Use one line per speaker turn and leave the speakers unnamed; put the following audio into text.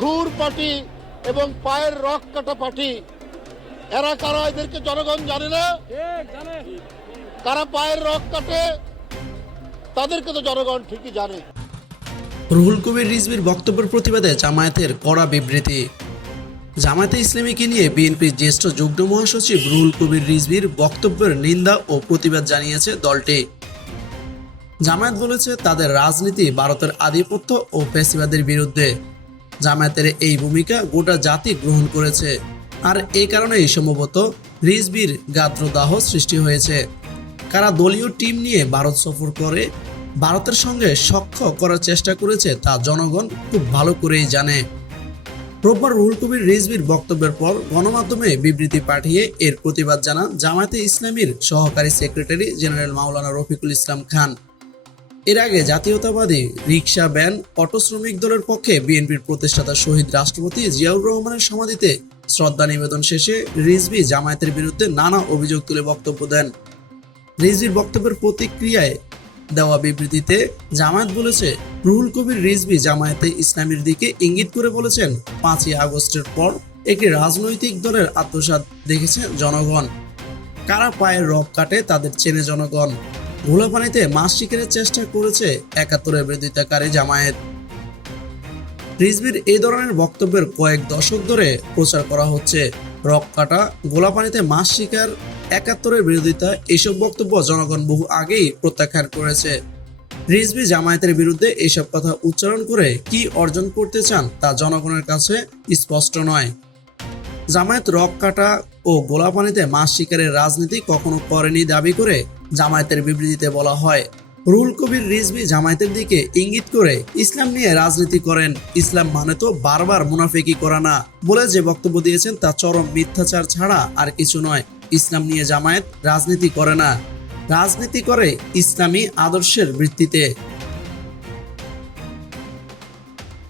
ঘুর পার্টি এবং পায়ের রক কাটা পার্টি এরা কারা এদেরকে জনগণ জানে না কারা পায়ের রক কাটে তাদেরকে তো জনগণ ঠিকই জানে
রুহুল কবির রিজবির বক্তব্যের প্রতিবাদে জামায়াতের কড়া বিবৃতি জামায়াতে ইসলামীকে নিয়ে বিএনপির জ্যেষ্ঠ যুগ্ম মহাসচিব রুহুল কবির রিজবির বক্তব্যের নিন্দা ও প্রতিবাদ জানিয়েছে দলটি জামায়াত বলেছে তাদের রাজনীতি ভারতের আধিপত্য ও পেশিবাদের বিরুদ্ধে জামায়াতের এই ভূমিকা গোটা জাতি গ্রহণ করেছে আর এই কারণেই সম্ভবত রিজবির গাত্রদাহ সৃষ্টি হয়েছে কারা দলীয় টিম নিয়ে ভারত সফর করে ভারতের সঙ্গে সক্ষ করার চেষ্টা করেছে তা জনগণ খুব ভালো করেই জানে রোববার রুহুল কবির রিজবির বক্তব্যের পর গণমাধ্যমে বিবৃতি পাঠিয়ে এর প্রতিবাদ জানান জামায়াতে ইসলামীর সহকারী সেক্রেটারি জেনারেল মাওলানা রফিকুল ইসলাম খান এর আগে জাতীয়তাবাদী রিক্সা ব্যান অটো শ্রমিক দলের পক্ষে বিএনপির প্রতিষ্ঠাতা শহীদ রাষ্ট্রপতি জিয়াউর রহমানের সমাধিতে শ্রদ্ধা নিবেদন শেষে রিজবি জামায়াতের বিরুদ্ধে নানা অভিযোগ তুলে বক্তব্য দেন রিজবির বক্তব্যের প্রতিক্রিয়ায় দেওয়া বিবৃতিতে জামায়াত বলেছে রুহুল কবির রিজবি জামায়াতে ইসলামের দিকে ইঙ্গিত করে বলেছেন পাঁচই আগস্টের পর একটি রাজনৈতিক দলের আত্মসাত দেখেছে জনগণ কারা পায়ের রব কাটে তাদের চেনে জনগণ ভোলা পানিতে মাছ শিকারের চেষ্টা করেছে একাত্তরের বিরোধিতাকারী জামায়াত রিজবির এই ধরনের বক্তব্যের কয়েক দশক ধরে প্রচার করা হচ্ছে রক কাটা গোলা পানিতে মাছ শিকার একাত্তরের বিরোধিতা এসব বক্তব্য জনগণ বহু আগেই প্রত্যাখ্যান করেছে রিজবি জামায়াতের বিরুদ্ধে এসব কথা উচ্চারণ করে কি অর্জন করতে চান তা জনগণের কাছে স্পষ্ট নয় জামায়াত রক কাটা ও গোলা পানিতে মাছ শিকারের রাজনীতি কখনো করেনি দাবি করে জামায়াতের বিবৃতিতে বলা হয় রুল কবির রিজবি জামায়াতের দিকে ইঙ্গিত করে ইসলাম নিয়ে রাজনীতি করেন ইসলাম মানে তো বারবার মুনাফেকি করা না বলে যে বক্তব্য দিয়েছেন তা চরম মিথ্যাচার ছাড়া আর কিছু নয় ইসলাম নিয়ে জামায়াত রাজনীতি করে না রাজনীতি করে ইসলামী আদর্শের ভিত্তিতে